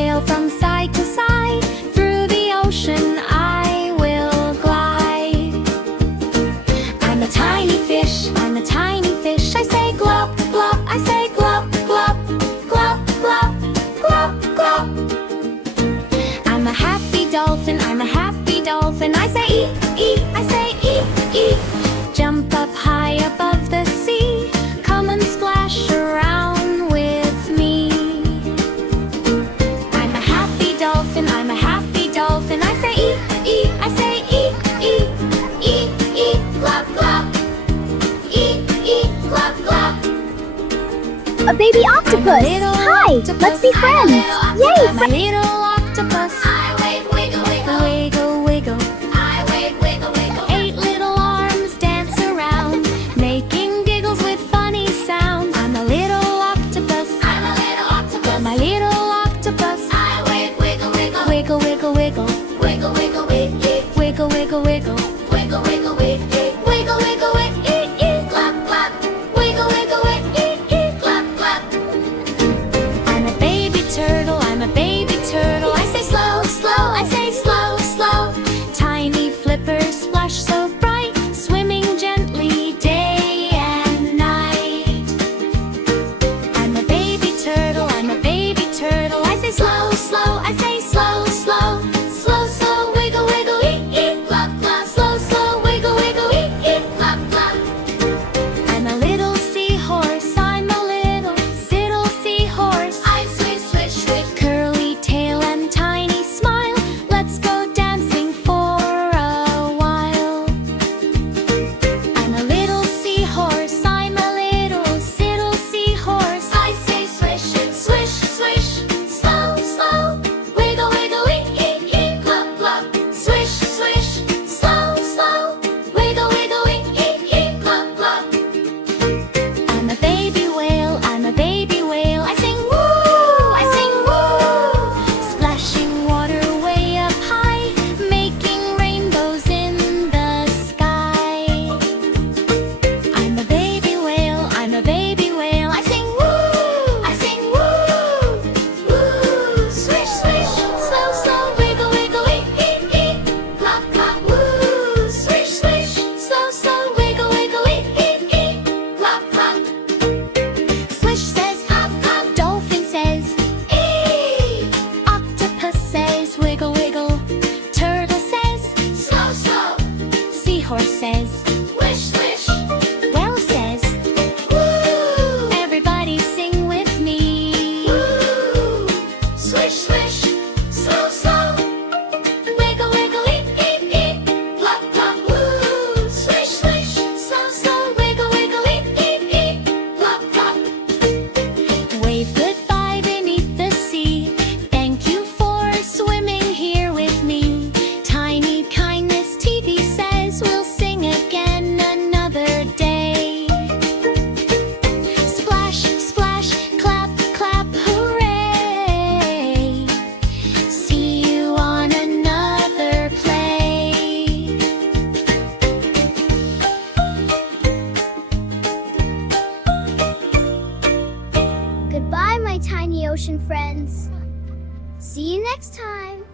tail from side to side. Through the ocean I will glide. I'm a tiny fish, I'm a tiny fish. I say glop, glop, I say glop, glop, glop, glop, glop, glop. I'm a happy dolphin, I'm a happy dolphin. I say eat, eat, I say eat, eat. Jump up high above the sea. Come and splash around with me. I'm a happy dolphin, I'm a happy dolphin. I say eat, eat, I say eat, eat, eat, eat, glop, glop. Eat, eat, glop, glop. A baby octopus! Hi! Let's be friends! Yay! I'm a little octopus. I wave, wiggle, wiggle. Wiggle, wiggle. I wave, wiggle, wiggle. 8 little arms dance around, making giggles with funny sounds. I'm a little octopus. I'm a little octopus. I'm a little octopus. I wave, wiggle, wiggle. Wiggle, wiggle, wiggle. Wiggle, wiggle, wiggle. Wiggle, wiggle, wiggle. Wiggle, wiggle, wiggle. Wiggle, wiggle, wiggle. Clap, clap. Wiggle, wiggle, wiggle. Clap, clap. I'm a baby turtle. I'm a baby turtle. I say slow, slow. I say slow, slow. Tiny flippers splash so bright, swimming gently day and night. I'm a baby turtle. I'm a baby turtle. I say slow, slow. I say slow, slow. Slow, slow. Wiggle, wiggle. Eat, eat. Clap, clap. Slow, slow. Wiggle, wiggle. Eat, eat. Clap, clap. I'm a little seahorse. I'm a little seahorse. I swish, swish, swish. Curly tail and tiny smile. Let's go dancing for a while. I'm a little seahorse. I'm a little seahorse. I say swish, swish, swish. Slow, slow. Wiggle, wiggle, eat, eat, eat. Clap, clap. Swish, swish. Slow, slow. Wiggle, wiggle, eat, eat, eat. Clap, clap. I'm a baby whale. I'm a baby whale. I sing woo. I sing woo. Splashing water way up high, making rainbows in the sky. I'm a baby whale. I'm a baby whale. I sing woo. I sing woo. Woo. Swish, swish. Slow, slow. Wiggle, wiggle. Eat, eat, eat. Clap, clap. Woo. Swish, swish. Slow, slow. Wiggle, wiggle. Eat, eat, eat. Clap, clap. Swish says hop, hop. Dolphin says ee. Octopus says wiggle, wiggle. Turtle says slow, slow. Seahorse says wish, wish. Whale says woo. Everybody sing with me. Woo. Swish, swish. Slow, slow. Wiggle, wiggle. Eat, eat, eat. Plop, plop. Woo. Swish, swish. Slow, slow. Wiggle, wiggle. Eat, eat, eat. Plop, plop. Wave goodbye beneath the sea. Thank you for swimming here with me. Tiny kindness TV says we'll sing again another day. Splash, splash, clap, clap, hooray. See you on another play. Goodbye, my tiny ocean friends. See you next time.